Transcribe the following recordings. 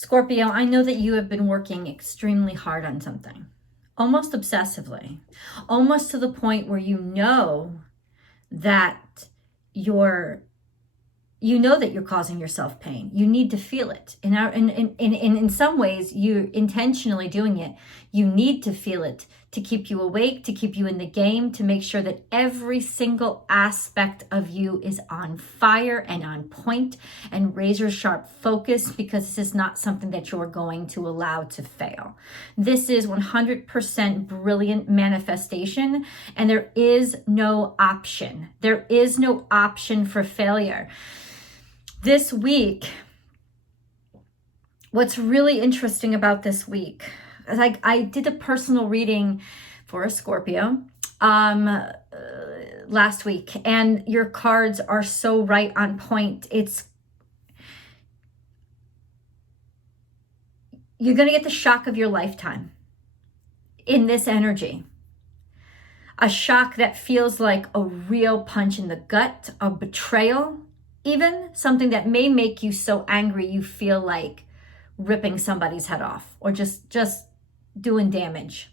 Scorpio, I know that you have been working extremely hard on something, almost obsessively, almost to the point where you know that you're causing yourself pain. You need to feel it. In some ways, you're intentionally doing it. You need to feel it to keep you awake, to keep you in the game, to make sure that every single aspect of you is on fire and on point and razor sharp focus, because this is not something that you're going to allow to fail. This is 100% brilliant manifestation, and there is no option. There is no option for failure. This week, what's really interesting about this week, like I did a personal reading for a Scorpio last week, and your cards are so right on point. You're going to get the shock of your lifetime in this energy. A shock that feels like a real punch in the gut, a betrayal, even something that may make you so angry you feel like ripping somebody's head off or just doing damage.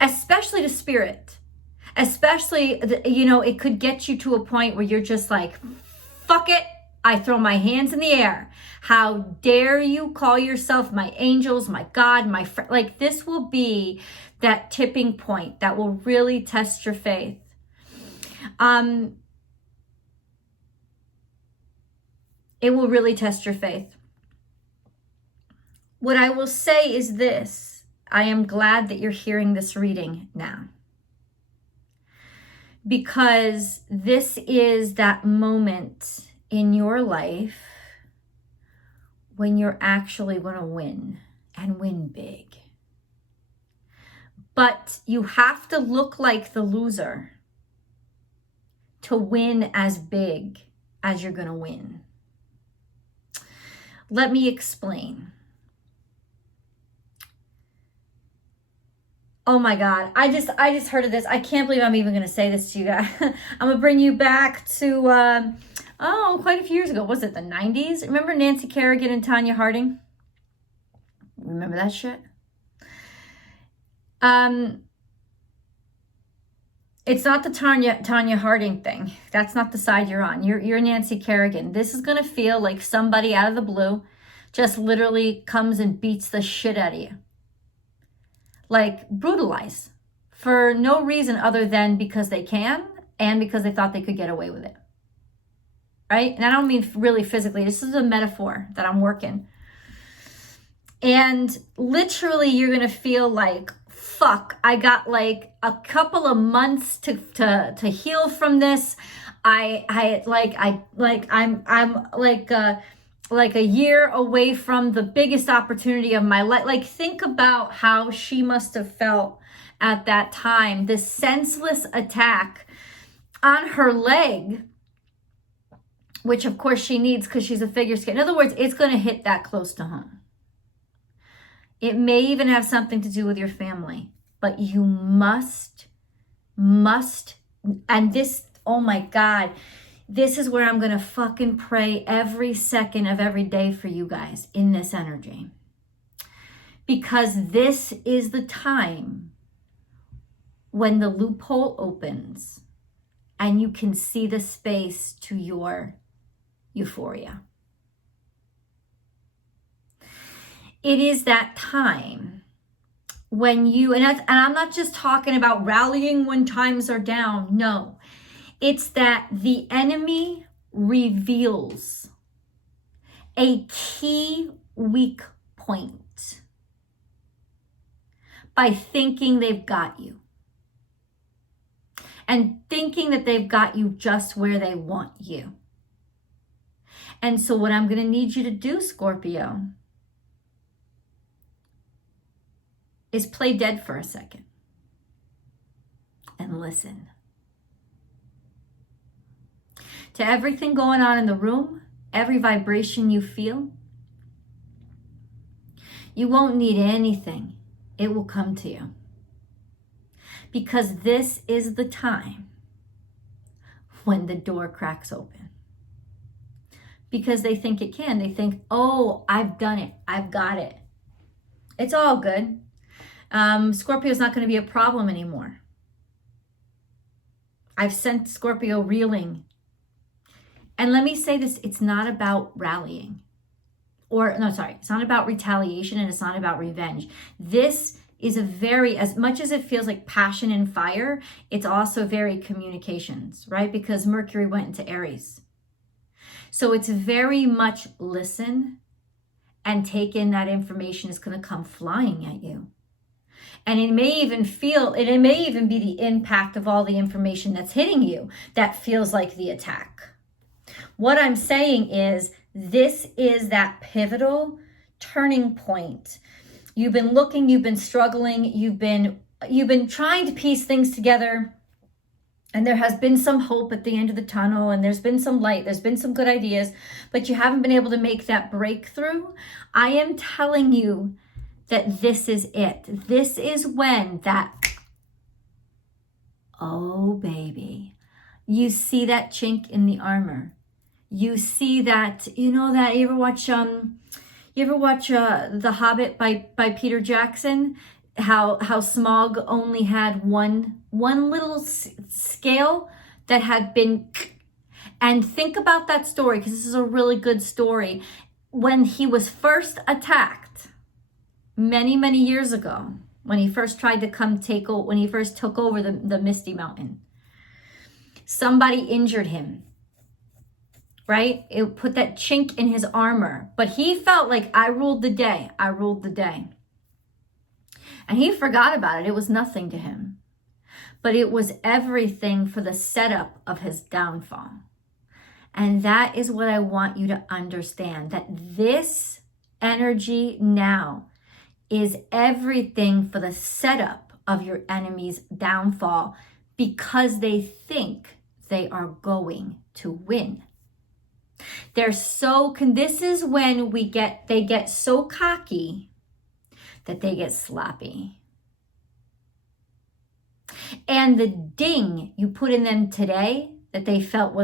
Especially to spirit. Especially, it could get you to a point where you're just like, fuck it, I throw my hands in the air. How dare you call yourself my angels, my God, my friend? Like, this will be that tipping point that will really test your faith. It will really test your faith. What I will say is this: I am glad that you're hearing this reading now, because this is that moment in your life when you're actually going to win, and win big. But you have to look like the loser to win as big as you're going to win. Let me explain. Oh my God, I just heard of this. I can't believe I'm even going to say this to you guys. I'm going to bring you back to, quite a few years ago. Was it the 90s? Remember Nancy Kerrigan and Tanya Harding? Remember that shit? It's not the Tanya Harding thing. That's not the side you're on. You're Nancy Kerrigan. This is going to feel like somebody out of the blue just literally comes and beats the shit out of you. Like, brutalize for no reason other than because they can and because they thought they could get away with it. Right? And I don't mean really physically. This is a metaphor that I'm working. And literally you're going to feel like, fuck, I got like a couple of months to heal from this. I'm like a year away from the biggest opportunity of my life. Like, think about how she must have felt at that time. This senseless attack on her leg, which of course she needs because she's a figure skater. In other words, it's going to hit that close to home. It may even have something to do with your family, but you must, and this, oh my God, this is where I'm going to fucking pray every second of every day for you guys in this energy. Because this is the time when the loophole opens and you can see the space to your euphoria. It is that time when you, and I'm not just talking about rallying when times are down. No, it's that the enemy reveals a key weak point by thinking they've got you. And thinking that they've got you just where they want you. And so what I'm going to need you to do, Scorpio, is play dead for a second and listen to everything going on in the room, every vibration you feel. You won't need anything. It will come to you. Because this is the time when the door cracks open. because they think it can. They think, oh, I've done it. I've got it. It's all good. Scorpio is not going to be a problem anymore. I've sent Scorpio reeling. And let me say this, it's not about rallying. It's not about retaliation, and it's not about revenge. This is as much as it feels like passion and fire, it's also very communications, right? Because Mercury went into Aries. So it's very much listen and take in that information is going to come flying at you. And it may even be the impact of all the information that's hitting you that feels like the attack. What I'm saying is, this is that pivotal turning point. You've been looking, you've been struggling, you've been trying to piece things together, and there has been some hope at the end of the tunnel, and there's been some light, there's been some good ideas, but you haven't been able to make that breakthrough. I am telling you that this is it. This is when oh baby, you see that chink in the armor. You see that, you ever watch The Hobbit by Peter Jackson? How Smaug only had one little scale that had been, and think about that story, because this is a really good story. When he was first attacked many, many years ago, when he first tried to when he first took over the Misty Mountain, somebody injured him. Right? It put that chink in his armor. But he felt like, I ruled the day. I ruled the day. And he forgot about it. It was nothing to him. But it was everything for the setup of his downfall. And that is what I want you to understand. That this energy now is everything for the setup of your enemy's downfall, because they think they are going to win. This is when they get so cocky that they get sloppy. And the ding you put in them today that they felt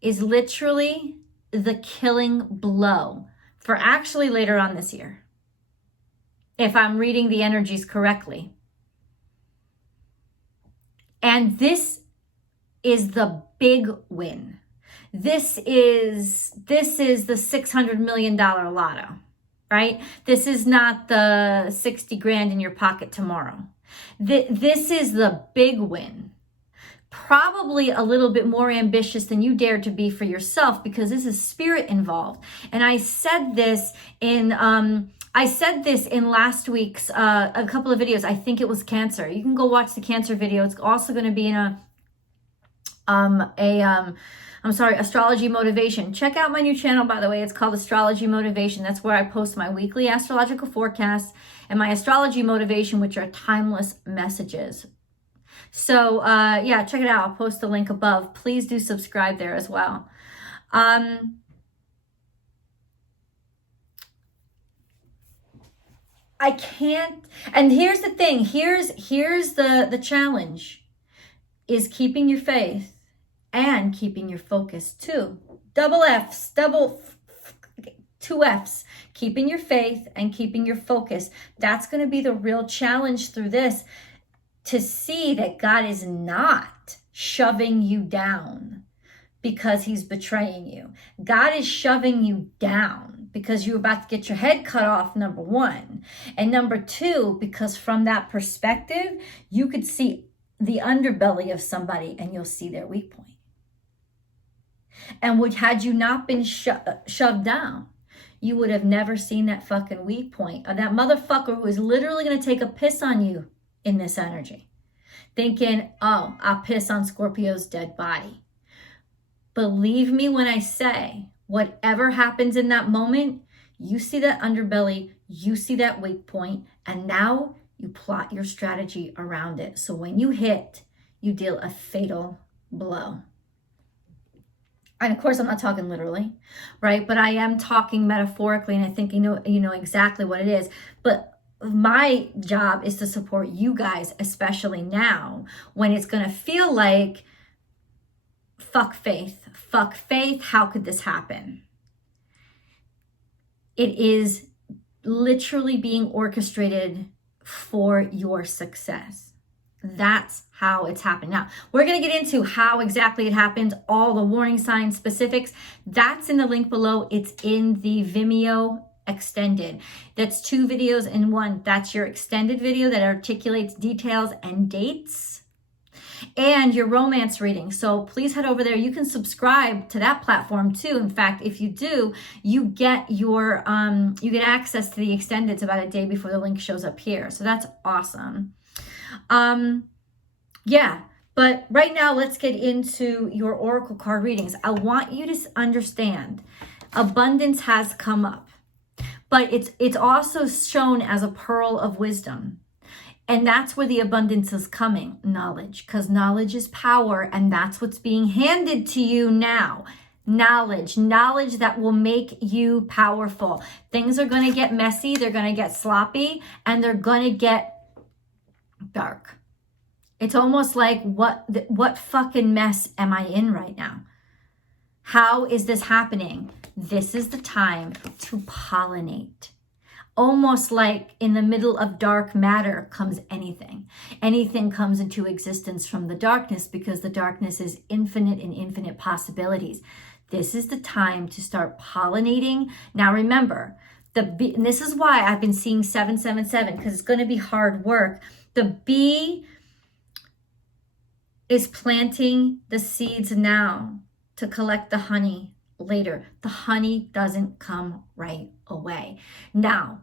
is literally the killing blow for actually later on this year, if I'm reading the energies correctly. And this is the big win. This is the $600 million lotto, right? This is not the 60 grand in your pocket tomorrow. This is the big win. Probably a little bit more ambitious than you dared to be for yourself, because this is spirit involved. And I said this in last week's a couple of videos. I think it was Cancer. You can go watch the Cancer video. It's also going to be in Astrology Motivation. Check out my new channel, by the way. It's called Astrology Motivation. That's where I post my weekly astrological forecasts and my astrology motivation, which are timeless messages. So yeah, check it out. I'll post the link above. Please do subscribe there as well. I can't, and here's the thing, here's the challenge, is keeping your faith and keeping your focus too. Two F's, keeping your faith and keeping your focus. That's going to be the real challenge through this, to see that God is not shoving you down because he's betraying you. God is shoving you down because you're about to get your head cut off, number one. And number two, because from that perspective, you could see the underbelly of somebody and you'll see their weak point. And had you not been shoved down, you would have never seen that fucking weak point of that motherfucker who is literally going to take a piss on you in this energy. Thinking, oh, I'll piss on Scorpio's dead body. Believe me when I say, whatever happens in that moment, you see that underbelly, you see that weak point, and now you plot your strategy around it. So when you hit, you deal a fatal blow. And of course, I'm not talking literally, right? But I am talking metaphorically, and I think you know exactly what it is. But my job is to support you guys, especially now, when it's going to feel like fuck faith. Fuck faith. How could this happen? It is literally being orchestrated for your success. That's how it's happened. Now, we're going to get into how exactly it happened, all the warning signs, specifics. That's in the link below. It's in the Vimeo extended. That's 2 videos in one. That's your extended video that articulates details and dates, and your romance reading. So please head over there. You can subscribe to that platform too. In fact, if you do, you get your you get access to the extended about a day before the link shows up here. So that's awesome. Yeah, but right now let's get into your oracle card readings. I want you to understand abundance has come up, but it's also shown as a pearl of wisdom. And that's where the abundance is coming, knowledge, because knowledge is power, and that's what's being handed to you now. Knowledge that will make you powerful. Things are going to get messy, they're going to get sloppy, and they're going to get dark. It's almost like, what fucking mess am I in right now? How is this happening? This is the time to pollinate. Almost like in the middle of dark matter comes anything. Anything comes into existence from the darkness, because the darkness is infinite and infinite possibilities. This is the time to start pollinating. Now remember, and this is why I've been seeing 777, because it's going to be hard work. The bee is planting the seeds now to collect the honey later. The honey doesn't come right away. Now,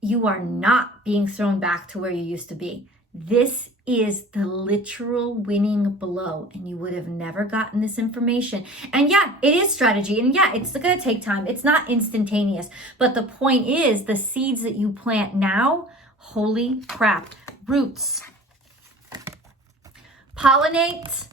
you are not being thrown back to where you used to be. This is the literal winning blow, and you would have never gotten this information. And yeah, it is strategy, and yeah, it's going to take time. It's not instantaneous. But the point is, the seeds that you plant now, holy crap, roots. Pollinate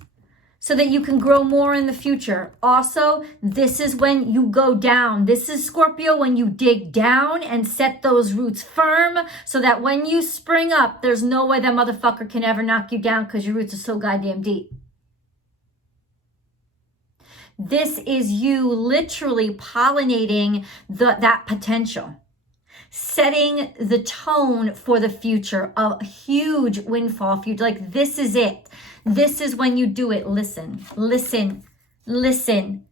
so that you can grow more in the future. Also, this is when you go down. This is Scorpio, when you dig down and set those roots firm, so that when you spring up, there's no way that motherfucker can ever knock you down, because your roots are so goddamn deep. This is you literally pollinating that potential, setting the tone for the future, a huge windfall future. Like, this is it. This is when you do it. Listen, listen, listen.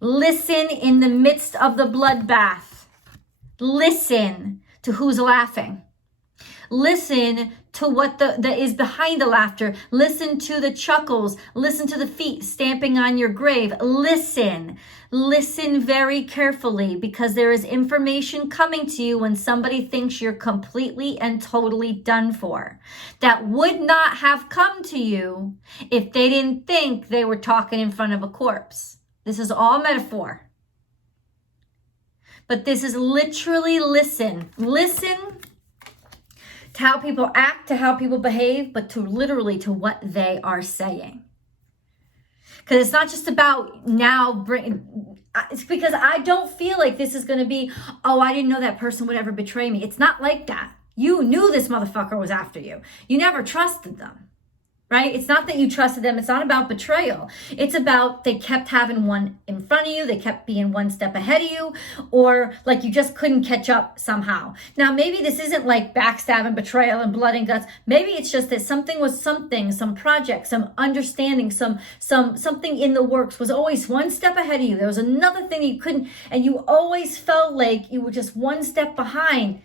Listen in the midst of the bloodbath. Listen to who's laughing. Listen to what that is behind the laughter. Listen to the chuckles. Listen to the feet stamping on your grave. Listen. Listen very carefully, because there is information coming to you when somebody thinks you're completely and totally done for. That would not have come to you if they didn't think they were talking in front of a corpse. This is all metaphor. But this is literally listen. Listen to how people act, to how people behave, but to literally to what they are saying. Because it's not just about now it's because I don't feel like this is going to be, oh, I didn't know that person would ever betray me. It's not like that. You knew this motherfucker was after you. You never trusted them, right? It's not that you trusted them. It's not about betrayal. It's about they kept having one in front of you. They kept being one step ahead of you, or like you just couldn't catch up somehow. Now, maybe this isn't like backstabbing, betrayal, and blood and guts. Maybe it's just that something was something, some project, some understanding, something in the works was always one step ahead of you. There was another thing you couldn't, and you always felt like you were just one step behind.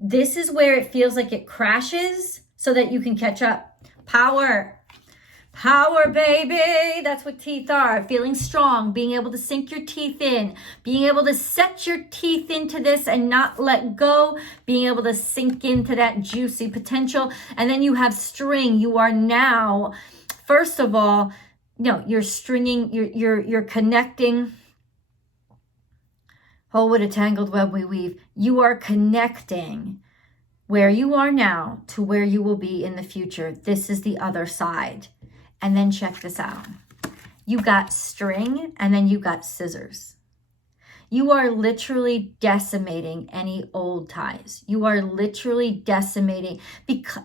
This is where it feels like it crashes so that you can catch up. Power, baby. That's what teeth are. Feeling strong, being able to sink your teeth in, being able to set your teeth into this and not let go, being able to sink into that juicy potential. And then you have string. You are now, first of all, you're stringing, you're connecting. Oh, what a tangled web we weave. You are connecting where you are now to where you will be in the future. This is the other side. And then check this out. You got string, and then you got scissors. You are literally decimating any old ties. You are literally decimating.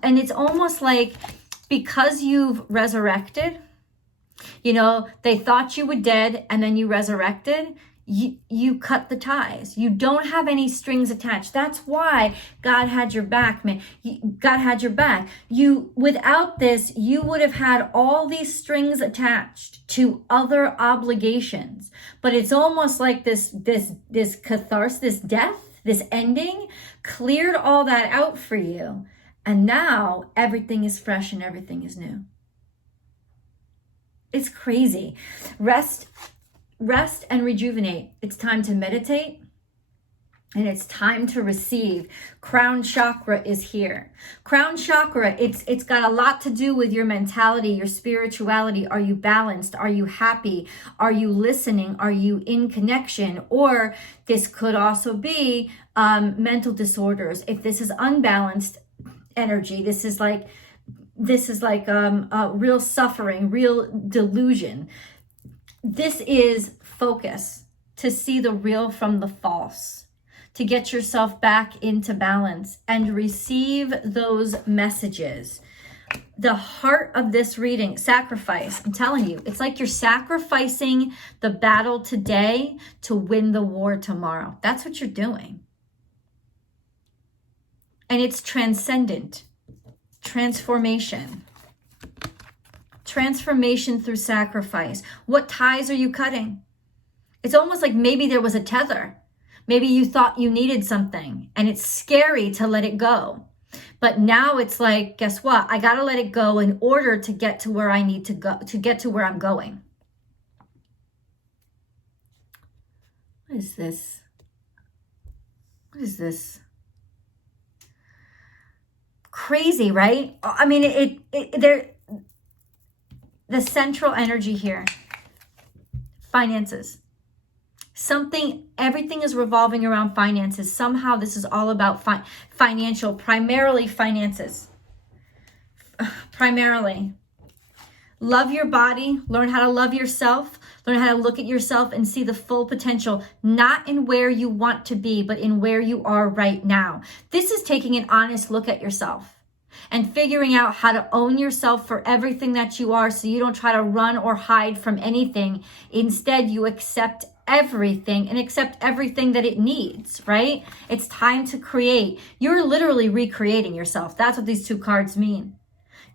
And it's almost like, because you've resurrected, You know, they thought you were dead and then you resurrected. You cut the ties. You don't have any strings attached. That's why God had your back, man. God had your back. Without this, you would have had all these strings attached to other obligations. But it's almost like this catharsis, this death, this ending cleared all that out for you. And now everything is fresh and everything is new. It's crazy. Rest and rejuvenate. It's time to meditate and it's time to receive. Crown chakra is here. Crown chakra, it's got a lot to do with your mentality, your spirituality. Are you balanced? Are you happy? Are you listening? Are you in connection? Or this could also be mental disorders. If this is unbalanced energy, this is like real suffering, real delusion. This is focus, to see the real from the false, to get yourself back into balance and receive those messages. The heart of this reading, sacrifice. I'm telling you, it's like you're sacrificing the battle today to win the war tomorrow. That's what you're doing. And it's transcendent. Transformation through sacrifice. What ties are you cutting? It's almost like maybe there was a tether. Maybe you thought you needed something and it's scary to let it go. But now it's like, guess what? I got to let it go in order to get to where I need to go, to get to where I'm going. What is this? What is this? Crazy, right? I mean, the central energy here, finances. Everything is revolving around finances. Somehow this is all about financial, primarily finances. Primarily. Love your body, learn how to love yourself, learn how to look at yourself and see the full potential, not in where you want to be, but in where you are right now. This is taking an honest look at yourself and figuring out how to own yourself for everything that you are, so you don't try to run or hide from anything. Instead, you accept everything and accept everything that it needs, right? It's time to create. You're literally recreating yourself. That's what these two cards mean.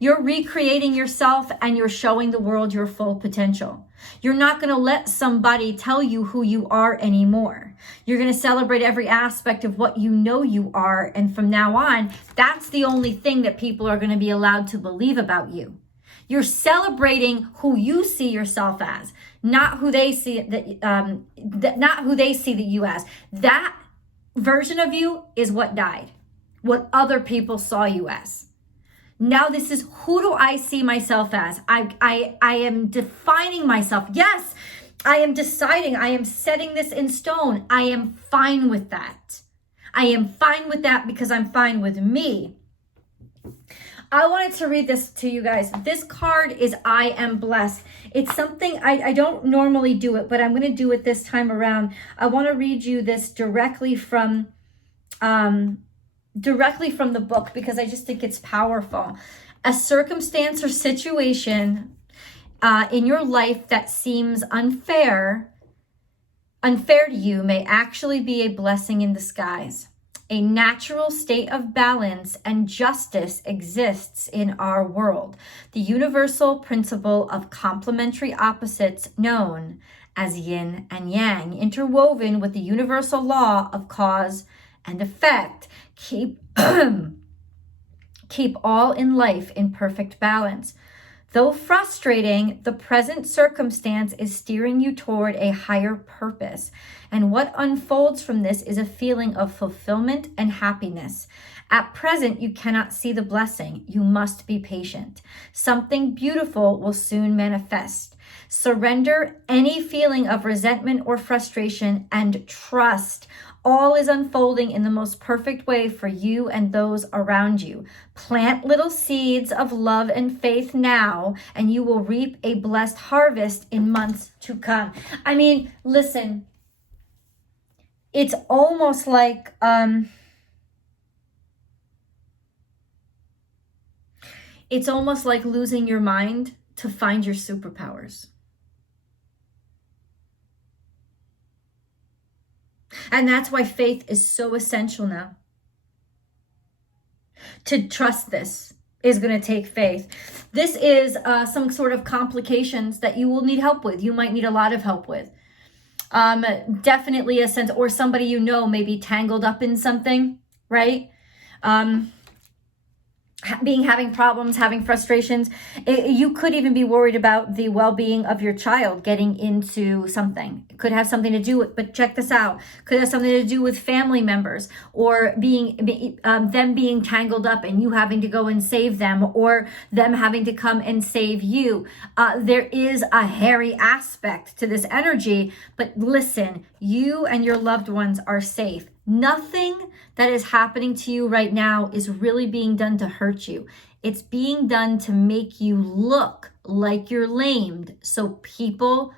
You're recreating yourself and you're showing the world your full potential. You're not going to let somebody tell you who you are anymore. You're going to celebrate every aspect of what you know you are. And from now on, that's the only thing that people are going to be allowed to believe about you. You're celebrating who you see yourself as, not who they see not who they see you as. That version of you is what died, what other people saw you as. Now this is, who do I see myself as? I am defining myself. Yes, I am deciding. I am setting this in stone. I am fine with that. I am fine with that because I'm fine with me. I wanted to read this to you guys. This card is I am blessed. It's something, I don't normally do it, but I'm going to do it this time around. I want to read you this directly from the book because I just think it's powerful. A circumstance or situation in your life that seems unfair to you may actually be a blessing in disguise. A natural state of balance and justice exists in our world. The universal principle of complementary opposites known as yin and yang, interwoven with the universal law of cause and effect, keep all in life in perfect balance. Though frustrating, the present circumstance is steering you toward a higher purpose. And what unfolds from this is a feeling of fulfillment and happiness. At present, you cannot see the blessing. You must be patient. Something beautiful will soon manifest. Surrender any feeling of resentment or frustration and trust. All is unfolding in the most perfect way for you and those around you. Plant little seeds of love and faith now, and you will reap a blessed harvest in months to come. I mean, listen, it's almost like, losing your mind to find your superpowers. And that's why faith is so essential now. To trust this is going to take faith. This is some sort of complications that you will need help with. You might need a lot of help with. Definitely a sense, or somebody you know may be tangled up in something, right? Having problems, having frustrations. You could even be worried about the well-being of your child getting into something. It could have something to do with, but check this out, could have something to do with family members, or them being tangled up and you having to go and save them, or them having to come and save you. There is a hairy aspect to this energy, but listen, you and your loved ones are safe. Nothing that is happening to you right now is really being done to hurt you. It's being done to make you look like you're lamed, so people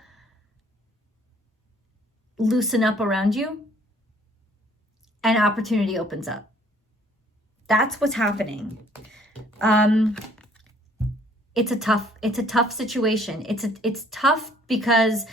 loosen up around you and opportunity opens up. That's what's happening. It's a tough situation. It's tough because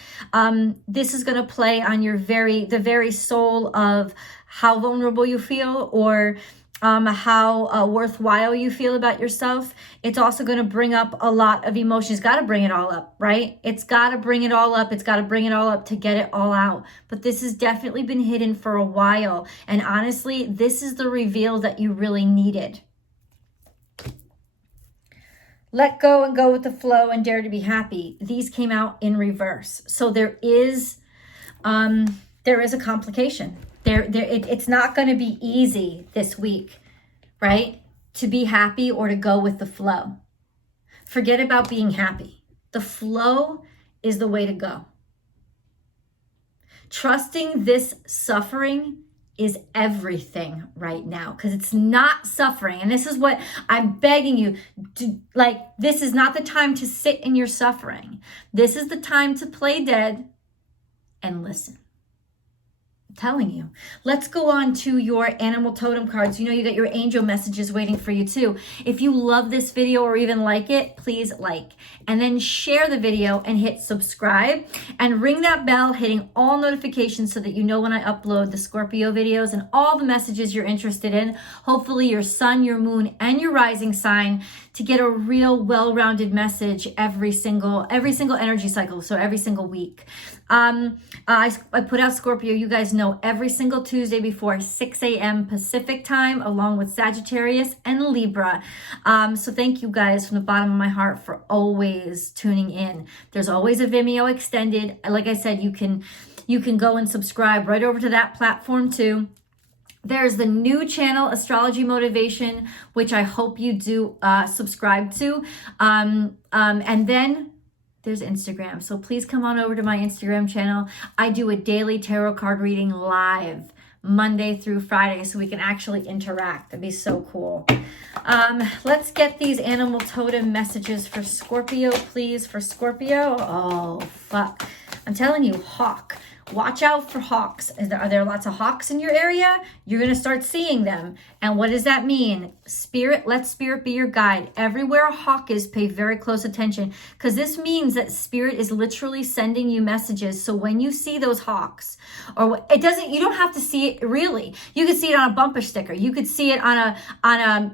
this is going to play on the very soul of how vulnerable you feel, or how worthwhile you feel about yourself. It's also going to bring up a lot of emotions. Got to bring it all up, right? It's got to bring it all up. It's got to bring it all up to get it all out. But this has definitely been hidden for a while. And honestly, this is the reveal that you really needed. Let go and go with the flow and dare to be happy. These came out in reverse. So there is a complication. It's not going to be easy this week, right? To be happy or to go with the flow. Forget about being happy. The flow is the way to go. Trusting this suffering is everything right now, because it's not suffering. And this is what I'm begging you to, this is not the time to sit in your suffering. This is the time to play dead and listen. Telling you. Let's go on to your animal totem cards. You know, you got your angel messages waiting for you too. If you love this video or even like it, please like, and then share the video and hit subscribe and ring that bell, hitting all notifications so that you know when I upload the Scorpio videos and all the messages you're interested in. Hopefully your sun, your moon, and your rising sign, to get a real well-rounded message every single energy cycle. So every single week. I put out Scorpio, you guys know, every single Tuesday before 6 a.m. Pacific time, along with Sagittarius and Libra. So thank you guys from the bottom of my heart for always tuning in. There's always a Vimeo extended. Like I said, you can go and subscribe right over to that platform too. There's the new channel, Astrology Motivation, which I hope you do subscribe to. And then there's Instagram. So please come on over to my Instagram channel. I do a daily tarot card reading live Monday through Friday, so we can actually interact. That'd be so cool. Let's get these animal totem messages for Scorpio, please. For Scorpio. Oh, fuck. I'm telling you, hawk. Watch out for hawks. Are there lots of hawks in your area? You're going to start seeing them. And what does that mean? Spirit, let spirit be your guide. Everywhere a hawk is, pay very close attention, because this means that spirit is literally sending you messages. So when you see those hawks, or you don't have to see it really. You could see it on a bumper sticker. You could see it on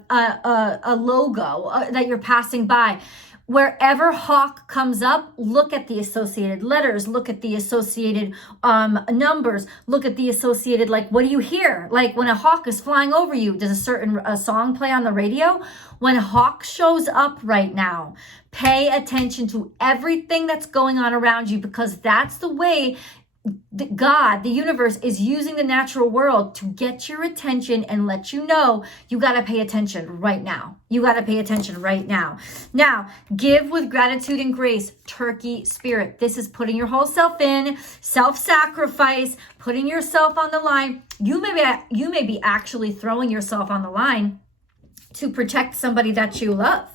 a logo that you're passing by. Wherever hawk comes up, look at the associated letters, look at the associated numbers, look at the associated, what do you hear? Like when a hawk is flying over you, does a certain song play on the radio? When a hawk shows up right now, pay attention to everything that's going on around you, because that's the way God, the universe, is using the natural world to get your attention and let you know you got to pay attention right now. You got to pay attention right now. Now, give with gratitude and grace, turkey spirit. This is putting your whole self in, self-sacrifice, putting yourself on the line. You may be actually throwing yourself on the line to protect somebody that you love.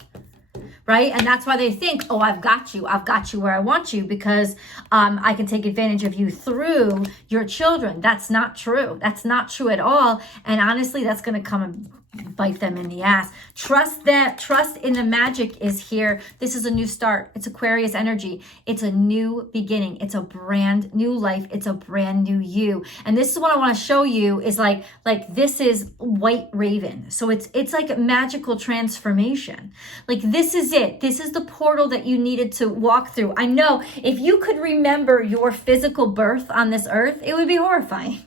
Right? And that's why they think, oh, I've got you where I want you, because I can take advantage of you through your children. That's not true. That's not true at all. And honestly, that's going to come bite them in the ass. Trust that, trust in the magic is here. This is a new start. It's Aquarius energy. It's a new beginning. It's a brand new life. It's a brand new you. And this is what I want to show you is like this is White Raven. So it's like a magical transformation. Like this is it. This is the portal that you needed to walk through. I know if you could remember your physical birth on this earth, it would be horrifying.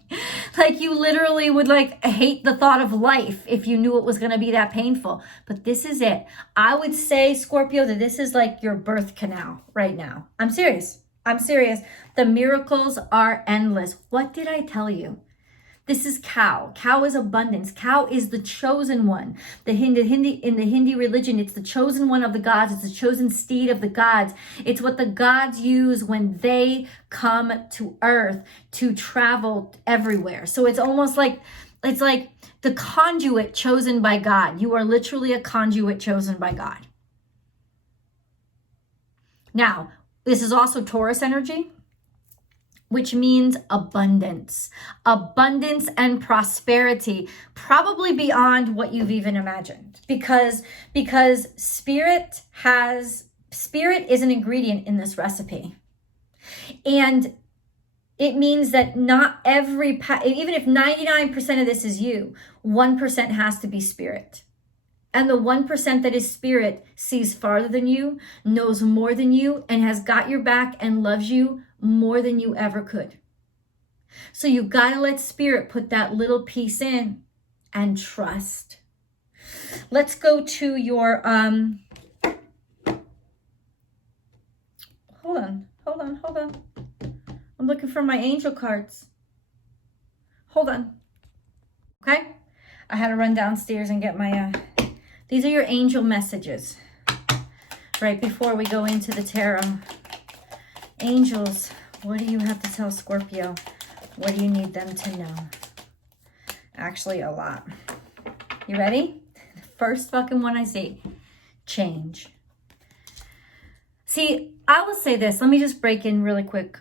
Like you literally would like hate the thought of life if you knew it was going to be that painful. But this is it. I would say, Scorpio, that this is like your birth canal right now. I'm serious. I'm serious. The miracles are endless. What did I tell you? This is cow. Cow is abundance. Cow is the chosen one. In the Hindi religion, it's the chosen one of the gods. It's the chosen steed of the gods. It's what the gods use when they come to earth to travel everywhere. So it's almost like, it's like the conduit chosen by God. You are literally a conduit chosen by God. Now, this is also Taurus energy, which means abundance and prosperity, probably beyond what you've even imagined, because spirit is an ingredient in this recipe. And it means that not every, even if 99% of this is you, 1% has to be spirit. And the 1% that is spirit sees farther than you, knows more than you, and has got your back and loves you more than you ever could. So you gotta let spirit put that little piece in and trust. Let's go to your, hold on. I'm looking for my angel cards. Hold on. Okay? I had to run downstairs and get my, these are your angel messages right before we go into the tarot. Angels, what do you have to tell Scorpio? What do you need them to know? Actually, a lot. You ready? The first fucking one I see. Change. See, I will say this. Let me just break in really quick.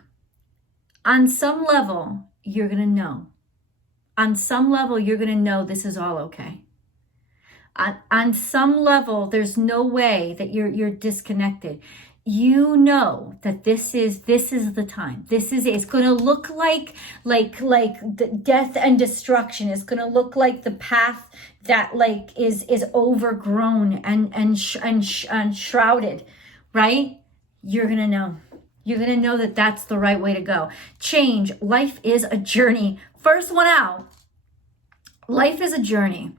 On some level, you're going to know. On some level, you're going to know this is all okay. On some level, there's no way that you're disconnected. You know that this is the time. This is it. It's going to look like the death and destruction. It's going to look like the path that like is overgrown and shrouded, right? You're going to know. You're going to know that that's the right way to go. Change. Life is a journey. First one out. Life is a journey.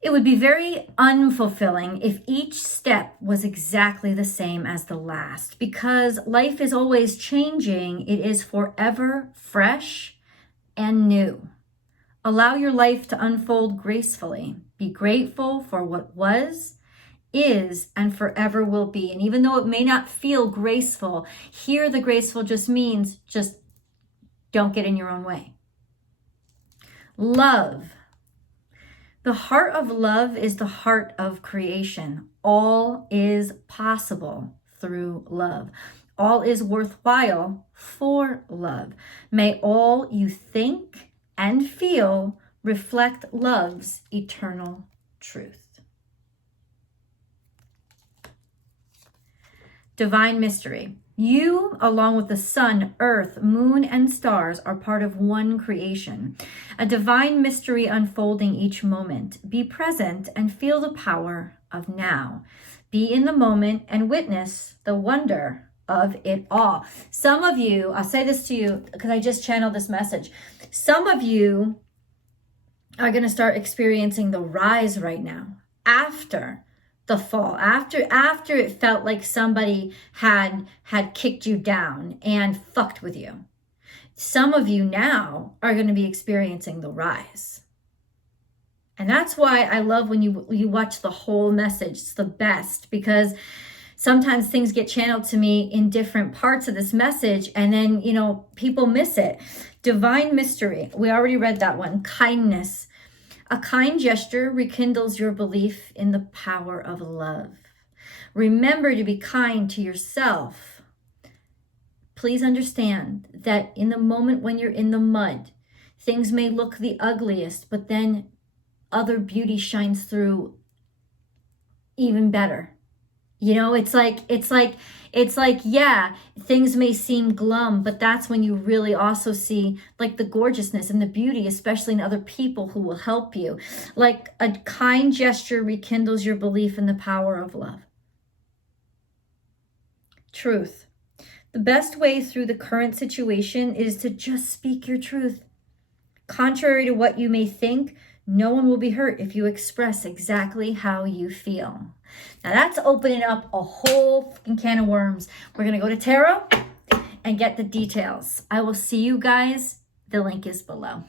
It would be very unfulfilling if each step was exactly the same as the last, because life is always changing. It is forever fresh and new. Allow your life to unfold gracefully. Be grateful for what was, is, and forever will be. And even though it may not feel graceful, here the graceful just means just don't get in your own way. Love. The heart of love is the heart of creation. All is possible through love. All is worthwhile for love. May all you think and feel reflect love's eternal truth. Divine mystery. You, along with the sun, earth, moon, and stars, are part of one creation. A divine mystery unfolding each moment. Be present and feel the power of now. Be in the moment and witness the wonder of it all. Some of you, I'll say this to you because I just channeled this message. Some of you are going to start experiencing the rise right now after the fall, after it felt like somebody had kicked you down and fucked with you. Some of you now are going to be experiencing the rise. And that's why I love when you watch the whole message. It's the best, because sometimes things get channeled to me in different parts of this message, and then, people miss it. Divine mystery. We already read that one. Kindness. A kind gesture rekindles your belief in the power of love. Remember to be kind to yourself. Please understand that in the moment when you're in the mud, things may look the ugliest, but then other beauty shines through even better. You know, it's like, yeah, things may seem glum, but that's when you really also see like the gorgeousness and the beauty, especially in other people who will help you. Like a kind gesture rekindles your belief in the power of love. Truth. The best way through the current situation is to just speak your truth. Contrary to what you may think, no one will be hurt if you express exactly how you feel. Now that's opening up a whole fucking can of worms. We're going to go to tarot and get the details. I will see you guys. The link is below.